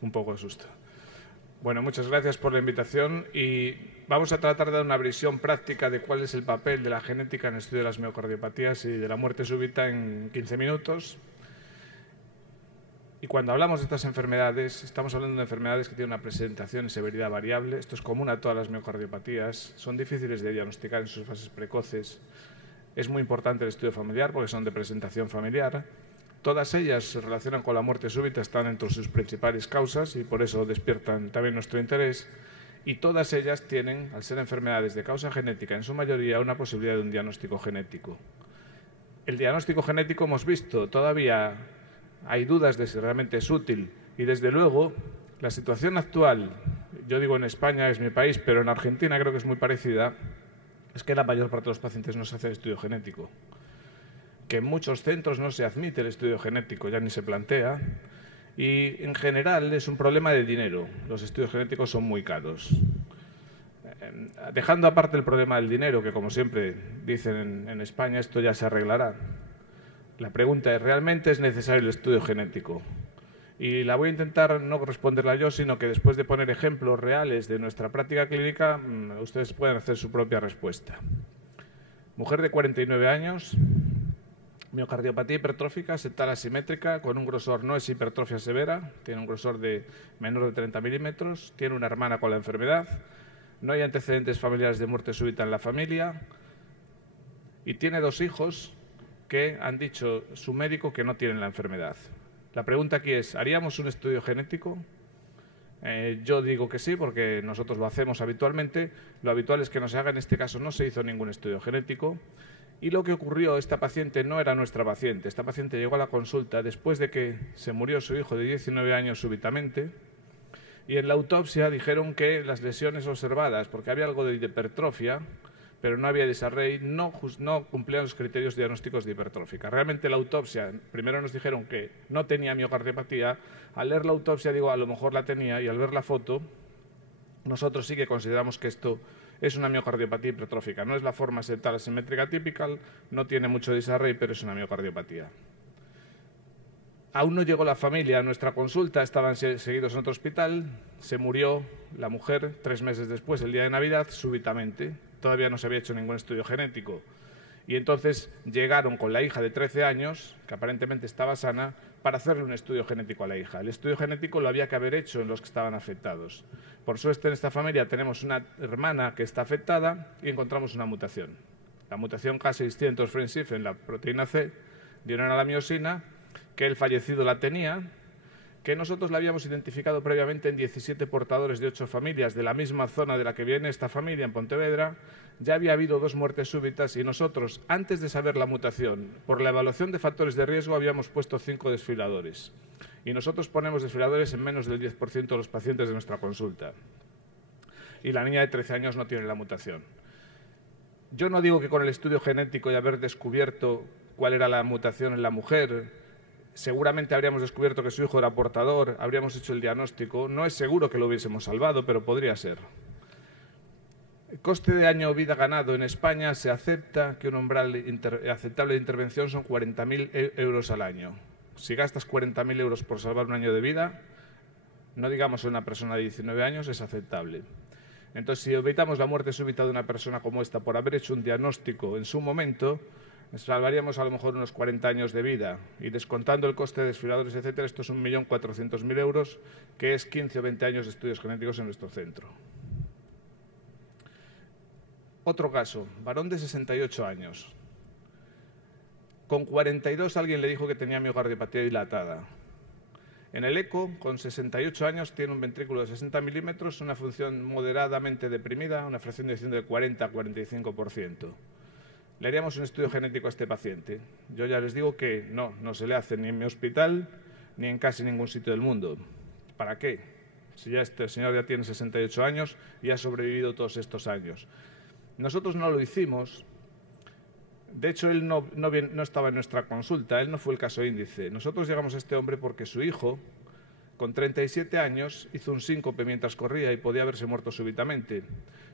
un poco de susto. Bueno, muchas gracias por la invitación y vamos a tratar de dar una visión práctica de cuál es el papel de la genética en el estudio de las miocardiopatías y de la muerte súbita en 15 minutos. Y cuando hablamos de estas enfermedades, estamos hablando de enfermedades que tienen una presentación y severidad variable. Esto es común a todas las miocardiopatías. Son difíciles de diagnosticar en sus fases precoces. Es muy importante el estudio familiar porque son de presentación familiar. Todas ellas se relacionan con la muerte súbita, están entre sus principales causas y por eso despiertan también nuestro interés. Y todas ellas tienen, al ser enfermedades de causa genética, en su mayoría una posibilidad de un diagnóstico genético. El diagnóstico genético hemos visto, todavía hay dudas de si realmente es útil y desde luego la situación actual, yo digo en España, es mi país, pero en Argentina creo que es muy parecida, es que la mayor parte de los pacientes no se hace el estudio genético. Que en muchos centros no se admite el estudio genético, ya ni se plantea, y en general es un problema de dinero. Los estudios genéticos son muy caros. Dejando aparte el problema del dinero, que como siempre dicen en España, esto ya se arreglará. La pregunta es, ¿realmente es necesario el estudio genético? Y la voy a intentar no responderla yo, sino que después de poner ejemplos reales de nuestra práctica clínica, ustedes pueden hacer su propia respuesta. Mujer de 49 años, miocardiopatía hipertrófica septal asimétrica, con un grosor, no es hipertrofia severa, tiene un grosor de menor de 30 milímetros, tiene una hermana con la enfermedad, no hay antecedentes familiares de muerte súbita en la familia y tiene 2 hijos que han dicho su médico que no tienen la enfermedad. La pregunta aquí es, ¿haríamos un estudio genético? Yo digo que sí, porque nosotros lo hacemos habitualmente. Lo habitual es que no se haga. En este caso no se hizo ningún estudio genético. Y lo que ocurrió, esta paciente no era nuestra paciente. Esta paciente llegó a la consulta después de que se murió su hijo de 19 años súbitamente. Y en la autopsia dijeron que las lesiones observadas, porque había algo de hipertrofia, pero no había desarrollo, no cumplían los criterios diagnósticos de hipertrófica. Realmente la autopsia, primero nos dijeron que no tenía miocardiopatía, al leer la autopsia digo, a lo mejor la tenía, y al ver la foto, nosotros sí que consideramos que esto es una miocardiopatía hipertrófica. No es la forma septal asimétrica típica, no tiene mucho desarrollo, pero es una miocardiopatía. Aún no llegó la familia a nuestra consulta, estaban seguidos en otro hospital, se murió la mujer 3 meses después, el día de Navidad, súbitamente. Todavía no se había hecho ningún estudio genético. Y entonces llegaron con la hija de 13 años, que aparentemente estaba sana, para hacerle un estudio genético a la hija. El estudio genético lo había que haber hecho en los que estaban afectados. Por suerte en esta familia tenemos una hermana que está afectada y encontramos una mutación. La mutación K600 Friendship en la proteína C de una la miosina, que el fallecido la tenía, que nosotros la habíamos identificado previamente en 17 portadores de 8 familias de la misma zona de la que viene esta familia, en Pontevedra. Ya había habido 2 muertes súbitas y nosotros, antes de saber la mutación, por la evaluación de factores de riesgo, habíamos puesto 5 desfibriladores. Y nosotros ponemos desfibriladores en menos del 10% de los pacientes de nuestra consulta. Y la niña de 13 años no tiene la mutación. Yo no digo que con el estudio genético y haber descubierto cuál era la mutación en la mujer, seguramente habríamos descubierto que su hijo era portador, habríamos hecho el diagnóstico. No es seguro que lo hubiésemos salvado, pero podría ser. El coste de año vida ganado en España se acepta que un umbral aceptable de intervención son 40.000 euros al año. Si gastas 40.000 euros por salvar un año de vida, no digamos a una persona de 19 años, es aceptable. Entonces, si evitamos la muerte súbita de una persona como esta por haber hecho un diagnóstico en su momento, salvaríamos a lo mejor unos 40 años de vida y descontando el coste de desfibriladores, etcétera, esto es 1.400.000 euros, que es 15 o 20 años de estudios genéticos en nuestro centro. Otro caso, varón de 68 años. Con 42 alguien le dijo que tenía miocardiopatía dilatada. En el eco, con 68 años, tiene un ventrículo de 60 milímetros, una función moderadamente deprimida, una fracción de eyección del 40 a 45%. ¿Le haríamos un estudio genético a este paciente? Yo ya les digo que no se le hace ni en mi hospital ni en casi ningún sitio del mundo. ¿Para qué? Si ya este señor ya tiene 68 años y ha sobrevivido todos estos años. Nosotros no lo hicimos. De hecho, él no estaba en nuestra consulta, él no fue el caso índice. Nosotros llegamos a este hombre porque su hijo, con 37 años, hizo un síncope mientras corría y podía haberse muerto súbitamente.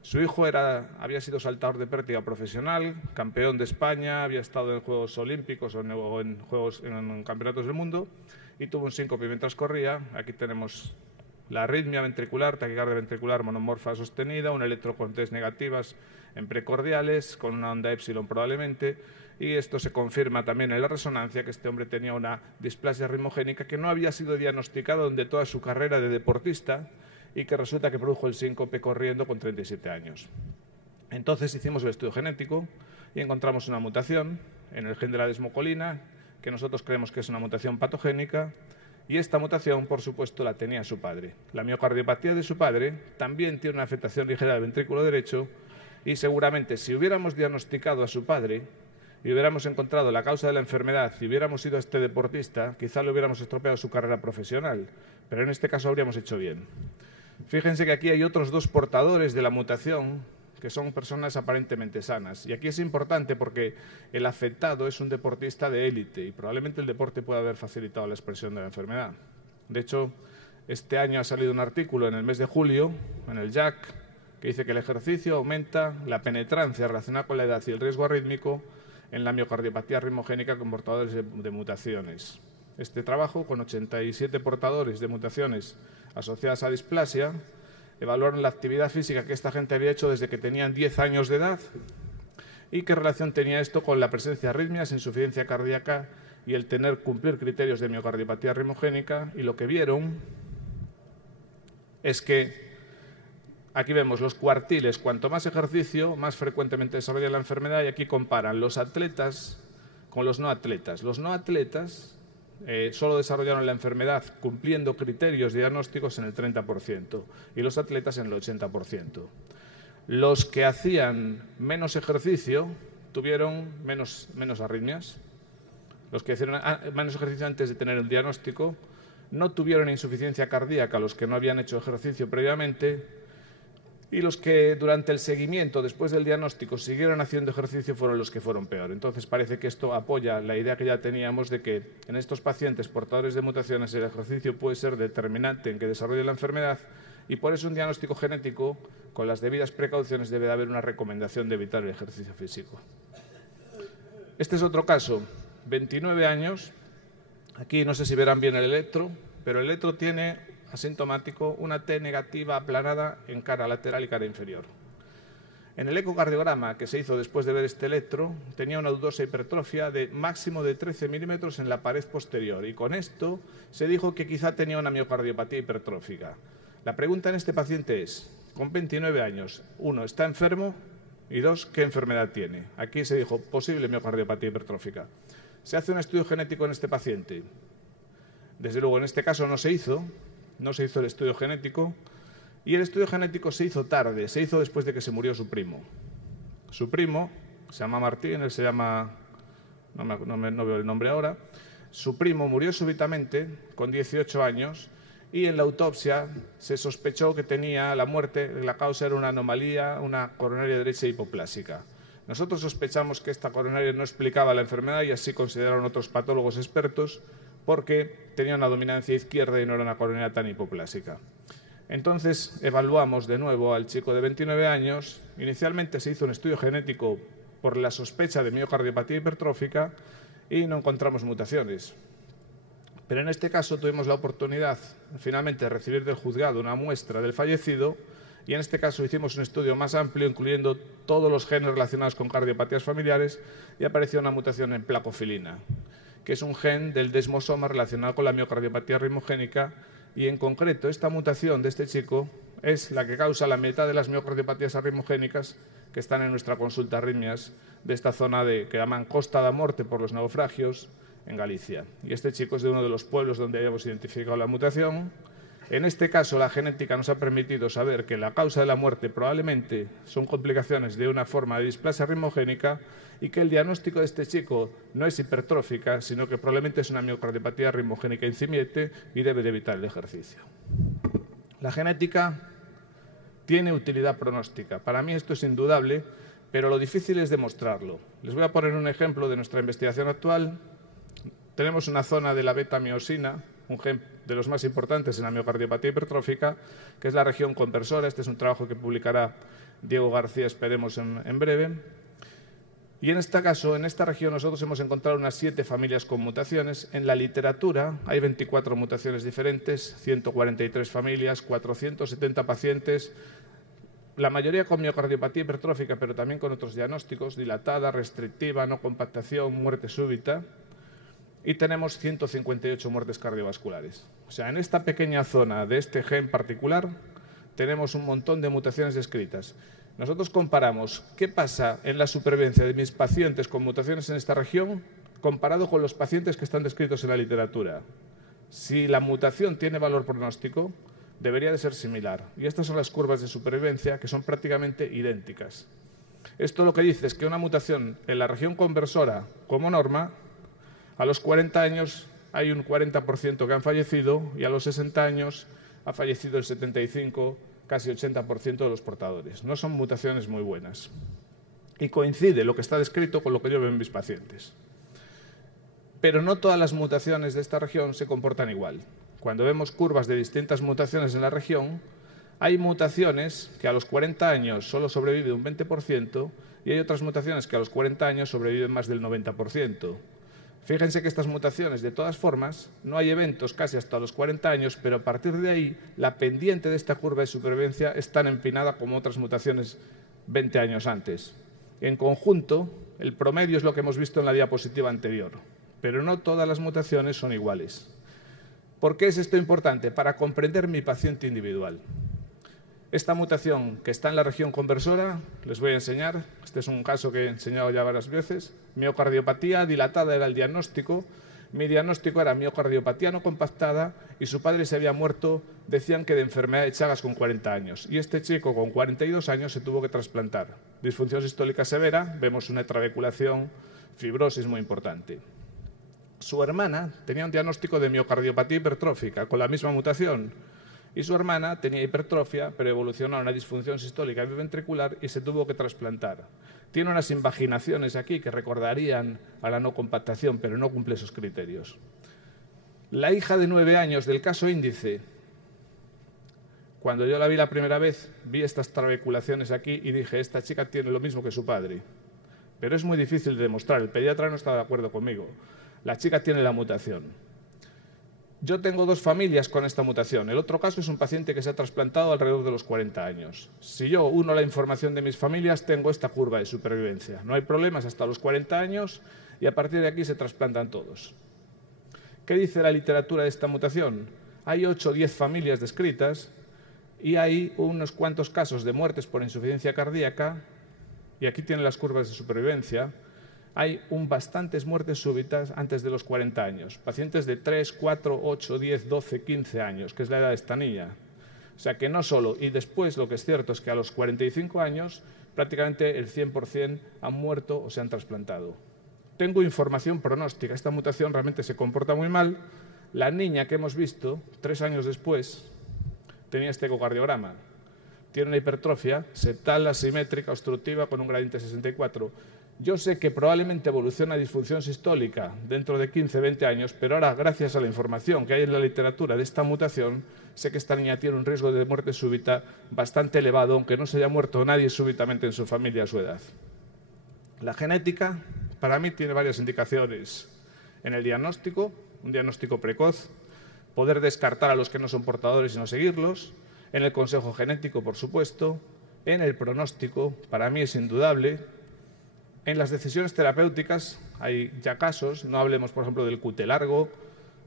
Su hijo había sido saltador de pértiga profesional, campeón de España, había estado en Juegos Olímpicos o en campeonatos del mundo y tuvo un síncope mientras corría. Aquí tenemos la arritmia ventricular, taquicardia ventricular monomorfa sostenida, un electrocontes negativas en precordiales, con una onda épsilon probablemente, y esto se confirma también en la resonancia, que este hombre tenía una displasia ritmogénica que no había sido diagnosticada durante toda su carrera de deportista y que resulta que produjo el síncope corriendo con 37 años. Entonces hicimos el estudio genético y encontramos una mutación en el gen de la desmocolina, que nosotros creemos que es una mutación patogénica, y esta mutación, por supuesto, la tenía su padre. La miocardiopatía de su padre también tiene una afectación ligera del ventrículo derecho, y seguramente si hubiéramos diagnosticado a su padre y hubiéramos encontrado la causa de la enfermedad y hubiéramos sido este deportista, quizá le hubiéramos estropeado su carrera profesional, pero en este caso habríamos hecho bien. Fíjense que aquí hay otros dos portadores de la mutación, que son personas aparentemente sanas. Y aquí es importante porque el afectado es un deportista de élite y probablemente el deporte pueda haber facilitado la expresión de la enfermedad. De hecho, este año ha salido un artículo en el mes de julio, en el JACC, que dice que el ejercicio aumenta la penetrancia relacionada con la edad y el riesgo arrítmico en la miocardiopatía ritmogénica con portadores de mutaciones. Este trabajo, con 87 portadores de mutaciones asociadas a displasia, evaluaron la actividad física que esta gente había hecho desde que tenían 10 años de edad y qué relación tenía esto con la presencia de arritmias, insuficiencia cardíaca y el cumplir criterios de miocardiopatía ritmogénica. Y lo que vieron es que aquí vemos los cuartiles, cuanto más ejercicio, más frecuentemente desarrolla la enfermedad, y aquí comparan los atletas con los no atletas. Los no atletas solo desarrollaron la enfermedad cumpliendo criterios diagnósticos en el 30% y los atletas en el 80%. Los que hacían menos ejercicio tuvieron menos arritmias. Los que hicieron menos ejercicio antes de tener el diagnóstico no tuvieron insuficiencia cardíaca, los que no habían hecho ejercicio previamente, y los que durante el seguimiento, después del diagnóstico, siguieron haciendo ejercicio fueron los que fueron peor. Entonces parece que esto apoya la idea que ya teníamos de que en estos pacientes portadores de mutaciones el ejercicio puede ser determinante en que desarrolle la enfermedad, y por eso un diagnóstico genético, con las debidas precauciones, debe de haber una recomendación de evitar el ejercicio físico. Este es otro caso, 29 años, aquí no sé si verán bien el electro, pero el electro tiene asintomático una T negativa aplanada en cara lateral y cara inferior. En el ecocardiograma que se hizo después de ver este electro, tenía una dudosa hipertrofia de máximo de 13 milímetros en la pared posterior, y con esto se dijo que quizá tenía una miocardiopatía hipertrófica. La pregunta en este paciente es, con 29 años, uno, ¿está enfermo? Y dos, ¿qué enfermedad tiene? Aquí se dijo posible miocardiopatía hipertrófica. ¿Se hace un estudio genético en este paciente? Desde luego, en este caso no se hizo el estudio genético, y el estudio genético se hizo tarde, se hizo después de que se murió su primo. Su primo se llama Martín, él se llama, no veo el nombre ahora. Su primo murió súbitamente con 18 años y en la autopsia se sospechó que tenía la muerte, la causa era una anomalía, una coronaria derecha hipoplásica. Nosotros sospechamos que esta coronaria no explicaba la enfermedad y así consideraron otros patólogos expertos, porque tenía una dominancia izquierda y no era una coronaria tan hipoplásica. Entonces evaluamos de nuevo al chico de 29 años. Inicialmente se hizo un estudio genético por la sospecha de miocardiopatía hipertrófica y no encontramos mutaciones. Pero en este caso tuvimos la oportunidad finalmente de recibir del juzgado una muestra del fallecido, y en este caso hicimos un estudio más amplio incluyendo todos los genes relacionados con cardiopatías familiares, y apareció una mutación en placofilina, que es un gen del desmosoma relacionado con la miocardiopatía ritmogénica, y en concreto esta mutación de este chico es la que causa la mitad de las miocardiopatías arritmogénicas que están en nuestra consulta arritmias de esta zona que llaman Costa da Morte por los naufragios en Galicia. Y este chico es de uno de los pueblos donde habíamos identificado la mutación. En este caso, la genética nos ha permitido saber que la causa de la muerte probablemente son complicaciones de una forma de displasia ritmogénica, y que el diagnóstico de este chico no es hipertrófica, sino que probablemente es una miocardiopatía ritmogénica incipiente y debe de evitar el ejercicio. La genética tiene utilidad pronóstica. Para mí esto es indudable, pero lo difícil es demostrarlo. Les voy a poner un ejemplo de nuestra investigación actual. Tenemos una zona de la beta-miosina, un gen de los más importantes en la miocardiopatía hipertrófica, que es la región conversora. Este es un trabajo que publicará Diego García, esperemos, en breve. Y en este caso, en esta región, nosotros hemos encontrado unas 7 familias con mutaciones. En la literatura hay 24 mutaciones diferentes, 143 familias, 470 pacientes, la mayoría con miocardiopatía hipertrófica, pero también con otros diagnósticos, dilatada, restrictiva, no compactación, muerte súbita. Y tenemos 158 muertes cardiovasculares. O sea, en esta pequeña zona de este gen particular tenemos un montón de mutaciones descritas. Nosotros comparamos qué pasa en la supervivencia de mis pacientes con mutaciones en esta región comparado con los pacientes que están descritos en la literatura. Si la mutación tiene valor pronóstico, debería de ser similar. Y estas son las curvas de supervivencia que son prácticamente idénticas. Esto lo que dice es que una mutación en la región conversora como norma, a los 40 años hay un 40% que han fallecido y a los 60 años ha fallecido el 75%, casi 80% de los portadores. No son mutaciones muy buenas. Y coincide lo que está descrito con lo que yo veo en mis pacientes. Pero no todas las mutaciones de esta región se comportan igual. Cuando vemos curvas de distintas mutaciones en la región, hay mutaciones que a los 40 años solo sobrevive un 20% y hay otras mutaciones que a los 40 años sobreviven más del 90%. Fíjense que estas mutaciones, de todas formas, no hay eventos casi hasta los 40 años, pero a partir de ahí, la pendiente de esta curva de supervivencia es tan empinada como otras mutaciones 20 años antes. En conjunto, el promedio es lo que hemos visto en la diapositiva anterior, pero no todas las mutaciones son iguales. ¿Por qué es esto importante? Para comprender mi paciente individual. Esta mutación que está en la región conversora, les voy a enseñar, este es un caso que he enseñado ya varias veces, miocardiopatía dilatada era el diagnóstico, mi diagnóstico era miocardiopatía no compactada y su padre se había muerto, decían que de enfermedad de Chagas con 40 años y este chico con 42 años se tuvo que trasplantar. Disfunción sistólica severa, vemos una trabeculación, fibrosis muy importante. Su hermana tenía un diagnóstico de miocardiopatía hipertrófica con la misma mutación. Y su hermana tenía hipertrofia, pero evolucionó a una disfunción sistólica biventricular y se tuvo que trasplantar. Tiene unas invaginaciones aquí que recordarían a la no compactación, pero no cumple esos criterios. La hija de 9 años del caso índice, cuando yo la vi la primera vez, vi estas trabeculaciones aquí y dije, esta chica tiene lo mismo que su padre. Pero es muy difícil de demostrar, el pediatra no estaba de acuerdo conmigo. La chica tiene la mutación. Yo tengo 2 familias con esta mutación. El otro caso es un paciente que se ha trasplantado alrededor de los 40 años. Si yo uno la información de mis familias, tengo esta curva de supervivencia. No hay problemas hasta los 40 años y a partir de aquí se trasplantan todos. ¿Qué dice la literatura de esta mutación? Hay 8 o 10 familias descritas y hay unos cuantos casos de muertes por insuficiencia cardíaca, y aquí tienen las curvas de supervivencia. Hay bastantes muertes súbitas antes de los 40 años. Pacientes de 3, 4, 8, 10, 12, 15 años, que es la edad de esta niña. O sea que no solo. Y después lo que es cierto es que a los 45 años prácticamente el 100% han muerto o se han trasplantado. Tengo información pronóstica. Esta mutación realmente se comporta muy mal. La niña que hemos visto, 3 años después, tenía este ecocardiograma. Tiene una hipertrofia septal asimétrica obstructiva con un gradiente 64. Yo sé que probablemente evoluciona a disfunción sistólica dentro de 15, 20 años, pero ahora, gracias a la información que hay en la literatura de esta mutación, sé que esta niña tiene un riesgo de muerte súbita bastante elevado, aunque no se haya muerto nadie súbitamente en su familia a su edad. La genética, para mí, tiene varias indicaciones. En el diagnóstico, un diagnóstico precoz, poder descartar a los que no son portadores y no seguirlos. En el consejo genético, por supuesto. En el pronóstico, para mí es indudable. En las decisiones terapéuticas hay ya casos, no hablemos por ejemplo del QT largo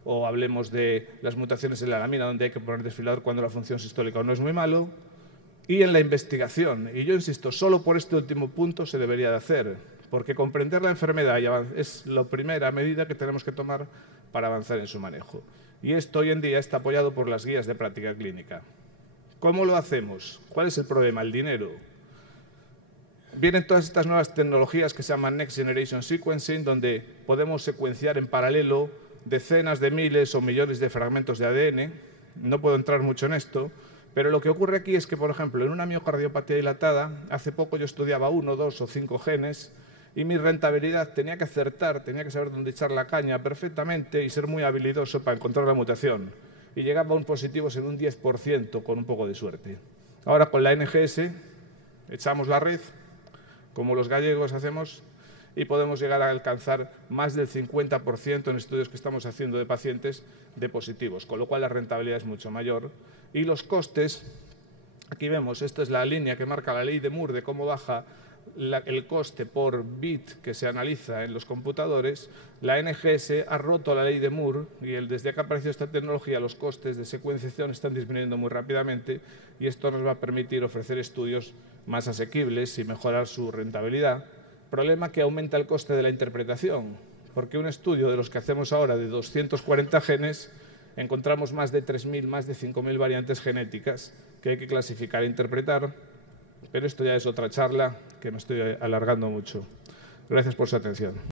o hablemos de las mutaciones en la lamina donde hay que poner desfilador cuando la función sistólica no es muy malo. Y en la investigación, y yo insisto, solo por este último punto se debería de hacer, porque comprender la enfermedad es la primera medida que tenemos que tomar para avanzar en su manejo. Y esto hoy en día está apoyado por las guías de práctica clínica. ¿Cómo lo hacemos? ¿Cuál es el problema? El dinero. Vienen todas estas nuevas tecnologías que se llaman Next Generation Sequencing, donde podemos secuenciar en paralelo decenas de miles o millones de fragmentos de ADN. No puedo entrar mucho en esto, pero lo que ocurre aquí es que, por ejemplo, en una miocardiopatía dilatada, hace poco yo estudiaba 1, 2 o 5 genes y mi rentabilidad tenía que acertar, tenía que saber dónde echar la caña perfectamente y ser muy habilidoso para encontrar la mutación. Y llegaba a un positivos en un 10% con un poco de suerte. Ahora con la NGS echamos la red, como los gallegos hacemos, y podemos llegar a alcanzar más del 50% en estudios que estamos haciendo de pacientes de positivos, con lo cual la rentabilidad es mucho mayor. Y los costes, aquí vemos, esta es la línea que marca la ley de Moore de cómo baja el coste por bit que se analiza en los computadores. La NGS ha roto la ley de Moore y desde que apareció esta tecnología los costes de secuenciación están disminuyendo muy rápidamente y esto nos va a permitir ofrecer estudios más asequibles y mejorar su rentabilidad. Problema que aumenta el coste de la interpretación, porque un estudio de los que hacemos ahora de 240 genes encontramos más de 3.000, más de 5.000 variantes genéticas que hay que clasificar e interpretar, pero esto ya es otra charla que me estoy alargando mucho. Gracias por su atención.